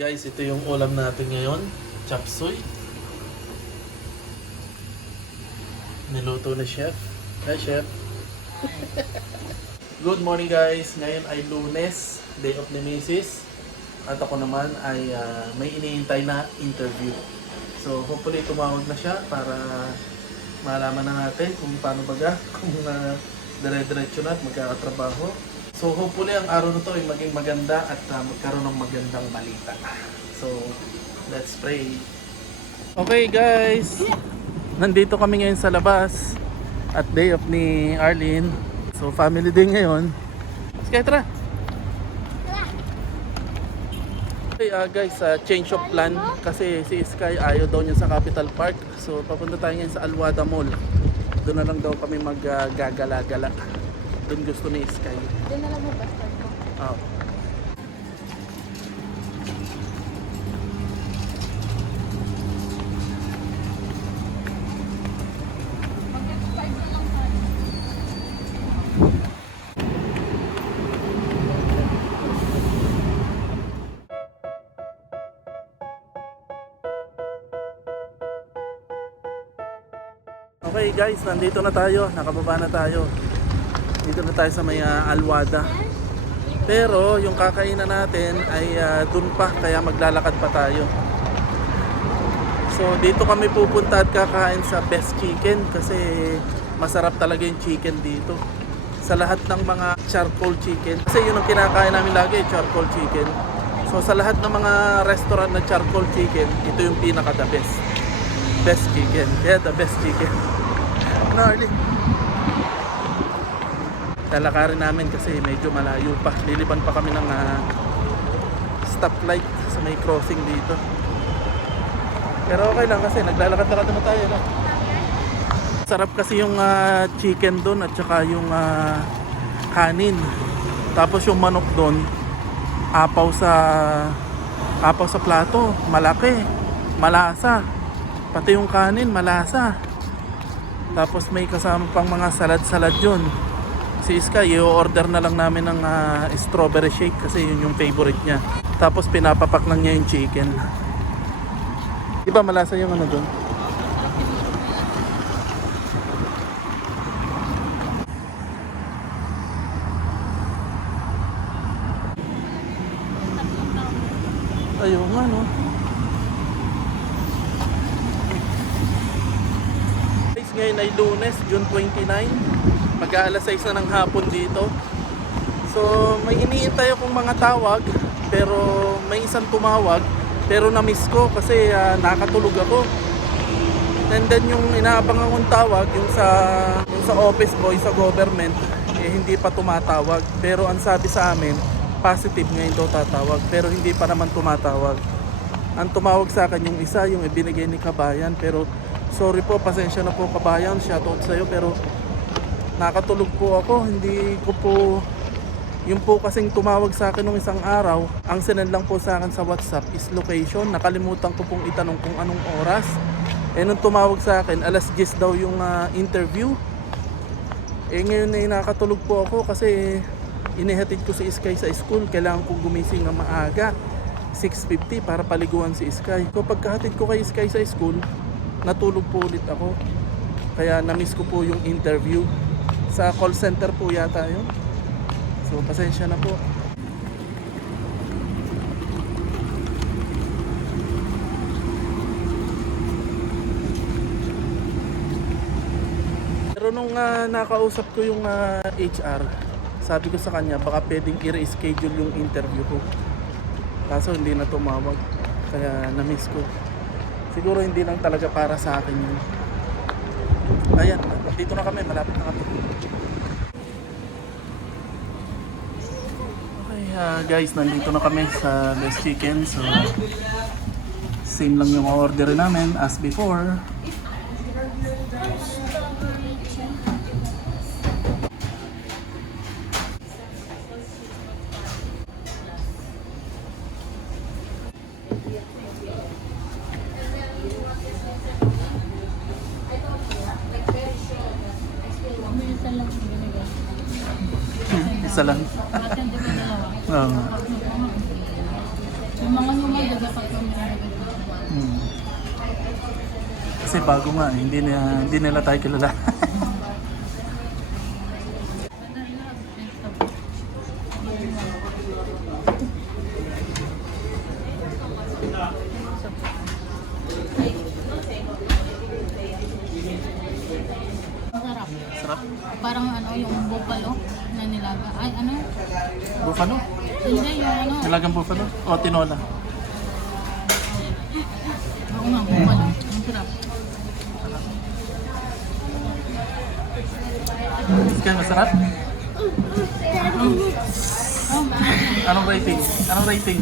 Guys, ito yung ulam natin ngayon. Chop suey. Niluto na chef. Hi chef. Good morning guys. Ngayon ay Lunes, day of ni Mrs. At ako naman ay may iniintay na interview. So hopefully tumawag na siya para malaman na natin kung paano baga, kung dire-diretso na at magkakatrabaho. So hopefully ang araw na to ay maging maganda at magkaroon ng magandang balita. So let's pray. Okay guys, nandito kami ngayon sa labas at day off ni Arlene. So family day ngayon. Sige, tara. Okay guys, change of plan kasi si Sky ayaw daw niya sa Capital Park. So papunta tayo ngayon sa Alwada Mall. Doon na lang daw kami maggagala-gala. Doon gusto ni Sky. Doon na lang mo basta mo. Oh. Okay guys, nandito na tayo. Nakababa na tayo. Dito na tayo sa may Alwada. Pero yung kakainan natin ay dun pa, kaya maglalakad pa tayo. So dito kami pupunta at kakain sa Best Chicken kasi masarap talaga yung chicken dito. Sa lahat ng mga charcoal chicken, kasi yun ang kinakain namin lagi, charcoal chicken. So sa lahat ng mga restaurant na charcoal chicken, ito yung pinaka the best. Best Chicken. Kaya the Best Chicken. Gnarly. Lalakarin namin kasi medyo malayo pa. Lilipan pa kami ng stoplight sa may crossing dito. Pero okay lang kasi naglalakad-lakad naman tayo, no? Sarap kasi yung chicken doon at saka yung kanin. Tapos yung manok doon apaw sa plato, malaki, malasa. Pati yung kanin malasa. Tapos may kasama pang mga salad-salad yun. Si Sky, i-order na lang namin ng strawberry shake kasi yun yung favorite niya. Tapos pinapapak lang niya yung chicken. Di ba malasa yung ano dun? Ayun nga, no? Guys, ngayon ay Lunes, June 29. Mag-aalas 6 na ng hapon dito. So may iniintay akong mga tawag, pero may isang tumawag, pero na-miss ko kasi nakatulog ako. And then yung inaabangan kong tawag, yung sa office boy sa government, hindi pa tumatawag. Pero ang sabi sa amin, positive ngayon daw tatawag, pero hindi pa naman tumatawag. Ang tumawag sa akin yung isa, yung ibinigay ni Kabayan, pero sorry po, pasensya na po Kabayan, shoutout sa'yo, pero nakatulog po ako, hindi ko po, yung po kasing tumawag sa akin nung isang araw, ang sinend lang po sa akin sa WhatsApp is location, nakalimutan ko pong itanong kung anong oras. Nung tumawag sa akin, alas 10 daw yung interview. Ngayon ay nakatulog po ako kasi inihatid ko si Sky sa school, kailangan kong gumising ng maaga, 6:50 para paliguan si Sky. So pagkahatid ko kay Sky sa school, natulog po ulit ako. Kaya na-miss ko po yung interview. Sa call center po yata yun. So pasensya na po. Pero nung nakausap ko yung HR, sabi ko sa kanya baka pwedeng i-reschedule yung interview ko. Kaso hindi na tumawag. Kaya na-miss ko. Siguro hindi lang talaga para sa akin yun. Ayan, dito na kami, malapit na kami. Okay guys, nandito na kami sa Best Chicken. So same lang yung order namin as before. Isa lang. Oo. Yung mga lumagagapak ng mga Kasi bago nga, hindi nila tayo kilala. Masarap. Sarap. Parang ano, yung buffalo na nilaga. Ay, ano? Buffalo? Hindi, yung ano. Nilagang buffalo? O tinola? Oo nga, buffalo. Ang sarap. Kaya masarap? Oh, Anong rating? Anong rating?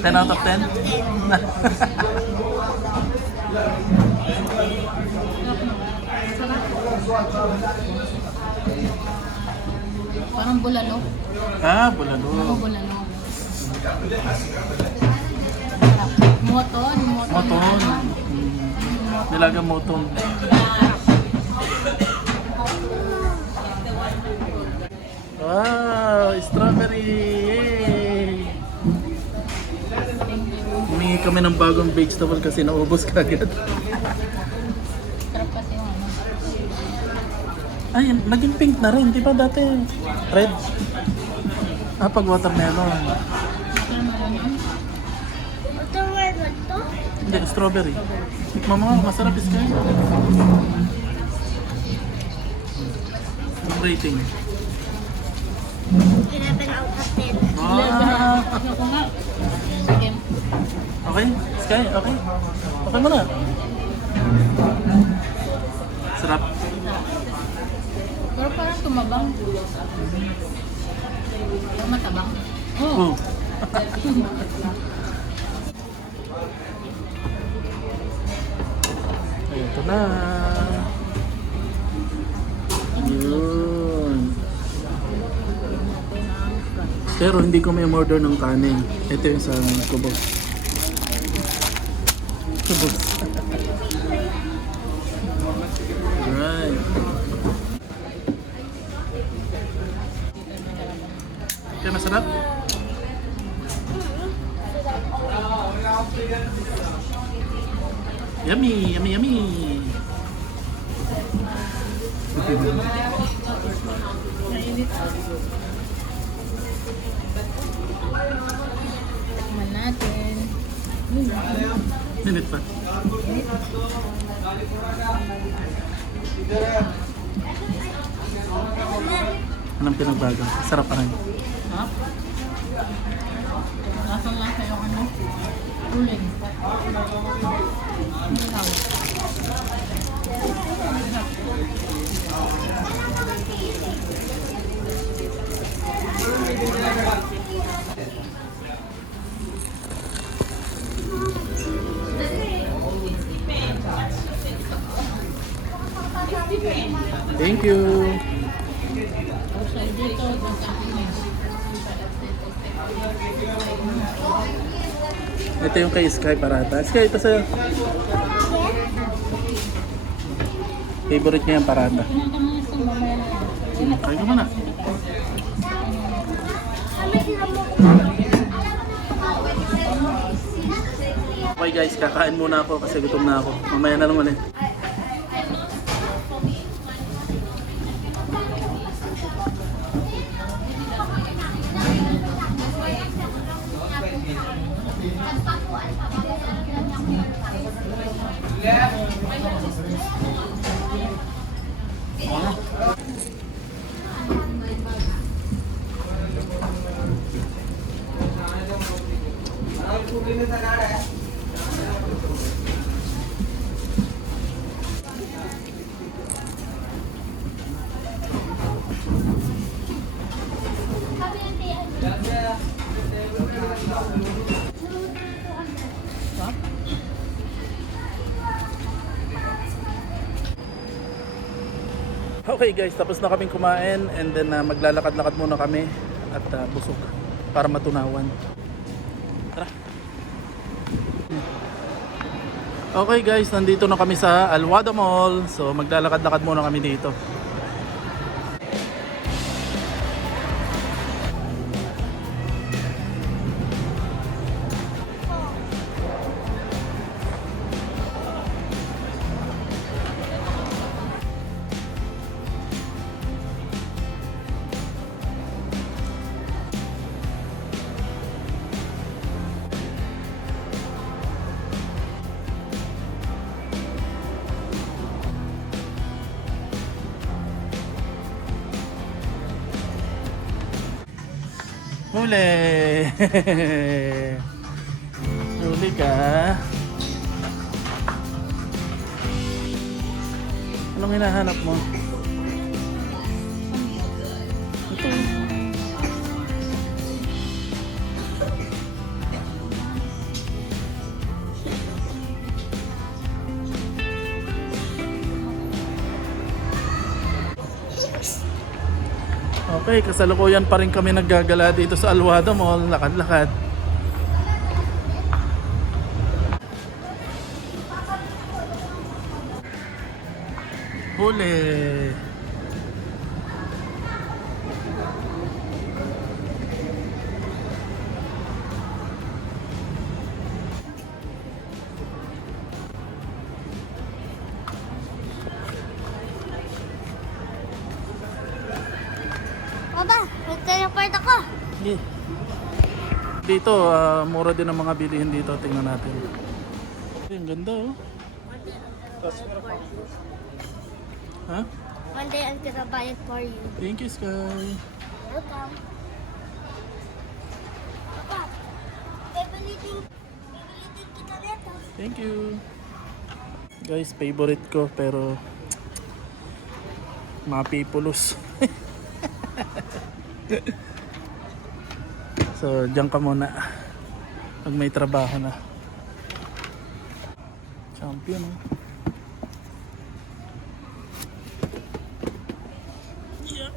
10 out of 10? parang bulalo. Bulalo. Oo, bulalo. Moton. Moton. Nilagang moton. Wow, strawberry! Yay! Humingi kami ng bagong vegetable kasi naubos kagad. Sarap kasi yung ano. Ay, naging pink na rin. Di ba dati red? Pag watermelon. Watermelon to? Hindi, strawberry. Tikman mo nga, masarap is kayo. Ang rating. 11 out of 10. Ako nga. Sige. Okay? Sky, okay? Okay mo na. Sarap. Pero parang tumabang. Pero matabang. Oh. Ito na. Yun. Pero hindi ko may order ng kanin. Ito yung sa kubos. Kubos. Right. Kaya masarap? Yummy, yummy, yummy. Tikman natin. Minute pa. Anong pinagbago? Sarap pa rin. Ha? Lasang lasa yung ano? Uling. Ilaw. Thank you. Tapos ay dito, Ito yung kay Sky Parata. Sky, ito sa'yo. Favorite niya yung parata. Kaya ka muna. Okay guys, kakain muna ako kasi gutom na ako. Mamaya na lang ulit. Okay guys, tapos na kaming kumain and then maglalakad-lakad muna kami at busog para matunawan. Tara. Okay guys, nandito na kami sa Alwada Mall. So maglalakad-lakad muna kami dito. Huli! Huli ka. Anong hinahanap mo? Ito. Okay, kasalukuyan pa rin kami naggagala dito sa Alwada Mall. Lakad-lakad. Huli! Papa, mag-teleport ako. Sige. Dito, mura din ang mga bilihin dito. Tingnan natin. Ay, ang ganda oh. Ha? One day I'm gonna buy it for you. Thank you, Sky. Welcome. Papa, bibilitin kita nito. Thank you. Guys, favorite ko pero mapipulos. So, diyan ka muna. Pag may trabaho na. Champion, oh. Yeah.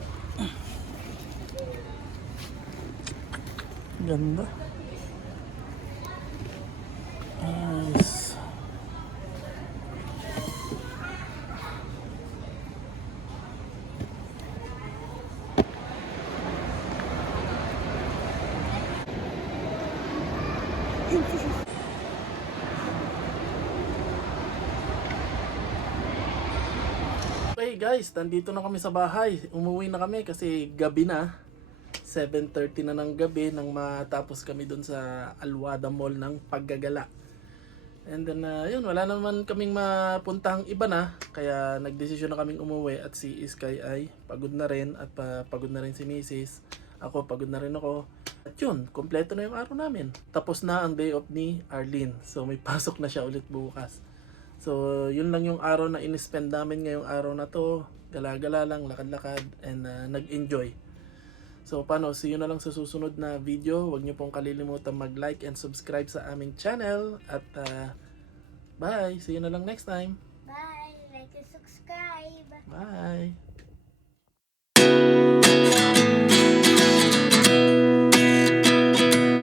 Ganda. Nice. Okay guys, nandito na kami sa bahay. Umuwi na kami kasi gabi na. 7:30 na ng gabi nang matapos kami dun sa Alwada Mall ng paggagala. And then yun, wala naman kaming mapuntahang iba na. Kaya nagdesisyon na kaming umuwi at si Sky ay pagod na rin at pagod na rin si Mrs. Ako, pagod na rin ako. At yun, kompleto na yung araw namin. Tapos na ang day off ni Arlene. So may pasok na siya ulit bukas. So yun lang yung araw na in-spend namin ngayong araw na to. Gala-gala lang, lakad-lakad, and nag-enjoy. So paano, see you na lang sa susunod na video. Huwag niyo pong kalilimutan mag-like and subscribe sa aming channel. At bye, see you na lang next time. Bye, like and subscribe. Bye.